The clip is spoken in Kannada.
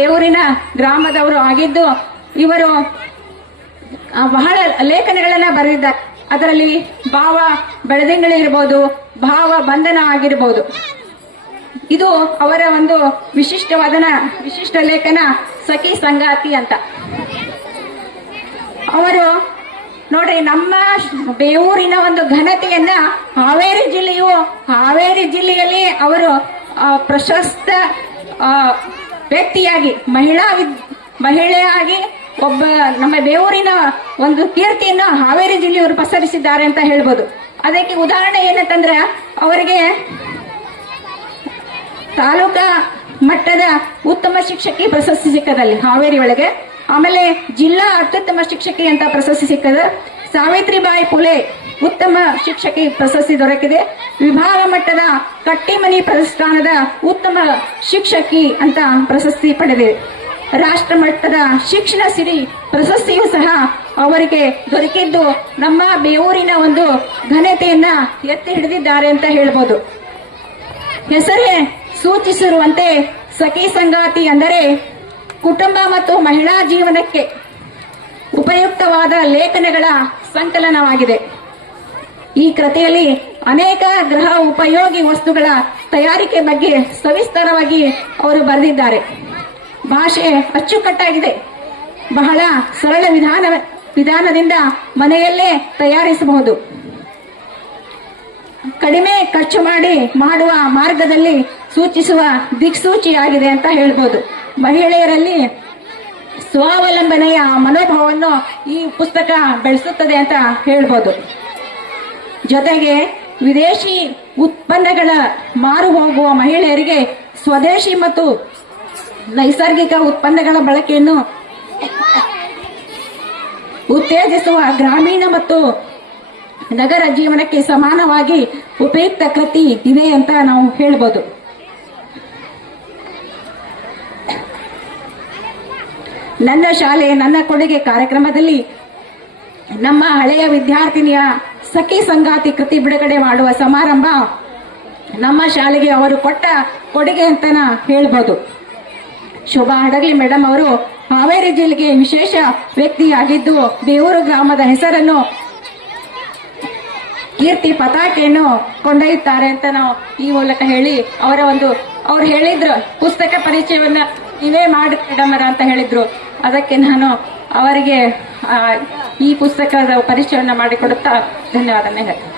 ಬೇವೂರಿನ ಗ್ರಾಮದವರು ಆಗಿದ್ದು ಇವರು ಬಹಳ ಲೇಖನಗಳನ್ನ ಬರೆದಿದ್ದಾರೆ. ಅದರಲ್ಲಿ ಭಾವ ಬೆಳದಿಂಗಳಿರ್ಬೋದು, ಭಾವ ಬಂಧನ ಆಗಿರ್ಬೋದು. ಇದು ಅವರ ಒಂದು ವಿಶಿಷ್ಟ ಲೇಖನ ಸಖಿ ಸಂಗಾತಿ ಅಂತ. ಅವರು ನೋಡ್ರಿ, ನಮ್ಮ ಬೇವೂರಿನ ಒಂದು ಘನತೆಯನ್ನ ಹಾವೇರಿ ಜಿಲ್ಲೆಯಲ್ಲಿ ಅವರು ಪ್ರಶಸ್ತ ವ್ಯಕ್ತಿಯಾಗಿ ಮಹಿಳೆಯಾಗಿ ಒಬ್ಬ ನಮ್ಮ ಬೇವೂರಿನ ಒಂದು ಕೀರ್ತಿಯನ್ನು ಹಾವೇರಿ ಜಿಲ್ಲೆಯವರು ಪಸರಿಸಿದ್ದಾರೆ ಅಂತ ಹೇಳ್ಬೋದು. ಅದಕ್ಕೆ ಉದಾಹರಣೆ ಏನಂತಂದ್ರೆ, ಅವರಿಗೆ ತಾಲೂಕಾ ಮಟ್ಟದ ಉತ್ತಮ ಶಿಕ್ಷಕಿ ಪ್ರಶಸ್ತಿ ಸಿಕ್ಕದಲ್ಲಿ ಹಾವೇರಿ ಒಳಗೆ. ಆಮೇಲೆ ಜಿಲ್ಲಾ ಅತ್ಯುತ್ತಮ ಶಿಕ್ಷಕಿ ಅಂತ ಪ್ರಶಸ್ತಿ ಸಿಕ್ಕದ. ಸಾವಿತ್ರಿಬಾಯಿ ಫುಲೆ ಉತ್ತಮ ಶಿಕ್ಷಕಿ ಪ್ರಶಸ್ತಿ ದೊರಕಿದೆ. ವಿಭಾಗ ಮಟ್ಟದ ಕಟ್ಟಿಮನಿ ಪ್ರತಿಷ್ಠಾನದ ಉತ್ತಮ ಶಿಕ್ಷಕಿ ಅಂತ ಪ್ರಶಸ್ತಿ ಪಡೆದಿದೆ. ರಾಷ್ಟ್ರ ಮಟ್ಟದ ಶಿಕ್ಷಣ ಸಿರಿ ಪ್ರಶಸ್ತಿಯೂ ಸಹ ಅವರಿಗೆ ದೊರಕಿದ್ದು ನಮ್ಮ ಬೇವೂರಿನ ಒಂದು ಘನತೆಯನ್ನ ಎತ್ತಿ ಹಿಡಿದಿದ್ದಾರೆ ಅಂತ ಹೇಳ್ಬೋದು. ಹೆಸರೇ ಸೂಚಿಸಿರುವಂತೆ ಸಖಿ ಸಂಗಾತಿ ಅಂದರೆ ಕುಟುಂಬ ಮತ್ತು ಮಹಿಳಾ ಜೀವನಕ್ಕೆ ಉಪಯುಕ್ತವಾದ ಲೇಖನಗಳ ಸಂಕಲನವಾಗಿದೆ. ಈ ಕೃತಿಯಲ್ಲಿ ಅನೇಕ ಗೃಹ ಉಪಯೋಗಿ ವಸ್ತುಗಳ ತಯಾರಿಕೆ ಬಗ್ಗೆ ಸವಿಸ್ತರವಾಗಿ ಅವರು ಬರೆದಿದ್ದಾರೆ. ಭಾಷೆ ಅಚ್ಚುಕಟ್ಟಾಗಿದೆ. ಬಹಳ ಸರಳ ವಿಧಾನದಿಂದ ಮನೆಯಲ್ಲೇ ತಯಾರಿಸಬಹುದು. ಕಡಿಮೆ ಖರ್ಚು ಮಾಡಿ ಮಾಡುವ ಮಾರ್ಗದಲ್ಲಿ ಸೂಚಿಸುವ ದಿಕ್ಸೂಚಿಯಾಗಿದೆ ಅಂತ ಹೇಳ್ಬೋದು. ಮಹಿಳೆಯರಲ್ಲಿ ಸ್ವಾವಲಂಬನೆಯ ಮನೋಭಾವವನ್ನು ಈ ಪುಸ್ತಕ ಬೆಳೆಸುತ್ತದೆ ಅಂತ ಹೇಳ್ಬೋದು. ಜೊತೆಗೆ ವಿದೇಶಿ ಉತ್ಪನ್ನಗಳ ಮಾರು ಹೋಗುವ ಮಹಿಳೆಯರಿಗೆ ಸ್ವದೇಶಿ ಮತ್ತು ನೈಸರ್ಗಿಕ ಉತ್ಪನ್ನಗಳ ಬಳಕೆಯನ್ನು ಉತ್ತೇಜಿಸುವ ಗ್ರಾಮೀಣ ಮತ್ತು ನಗರ ಜೀವನಕ್ಕೆ ಸಮಾನವಾಗಿ ಉಪಯುಕ್ತ ಕೃತಿ ಇದೆ ಅಂತ ನಾವು ಹೇಳ್ಬೋದು. ನನ್ನ ಶಾಲೆ ನನ್ನ ಕೊಡುಗೆ ಕಾರ್ಯಕ್ರಮದಲ್ಲಿ ನಮ್ಮ ಹಳೆಯ ವಿದ್ಯಾರ್ಥಿನಿಯ ಸಖಿ ಸಂಗಾತಿ ಕೃತಿ ಬಿಡುಗಡೆ ಮಾಡುವ ಸಮಾರಂಭ ನಮ್ಮ ಶಾಲೆಗೆ ಅವರು ಕೊಟ್ಟ ಕೊಡುಗೆ ಅಂತ ಹೇಳ್ಬೋದು. ಶೋಭಾ ಹಡಗಲಿ ಮೇಡಮ್ ಅವರು ಹಾವೇರಿ ಜಿಲ್ಲೆಗೆ ವಿಶೇಷ ವ್ಯಕ್ತಿಯಾಗಿದ್ದು ಬೇವೂರು ಗ್ರಾಮದ ಹೆಸರನ್ನು ಕೀರ್ತಿ ಪತಾಕೆಯನ್ನು ಕೊಂಡೊಯ್ಯುತ್ತಾರೆ ಅಂತ ನಾವು ಈ ಮೂಲಕ ಹೇಳಿ ಅವ್ರು ಹೇಳಿದ್ರು ಪುಸ್ತಕ ಪರಿಚಯವನ್ನ ನೀವೇ ಮಾಡಿ ಮೇಡಮರ ಅಂತ ಹೇಳಿದ್ರು. ಅದಕ್ಕೆ ನಾನು ಅವರಿಗೆ ಈ ಪುಸ್ತಕದ ಪರಿಚಯವನ್ನ ಮಾಡಿಕೊಡುತ್ತಾ ಧನ್ಯವಾದ ಹೇಳ್ತೀನಿ.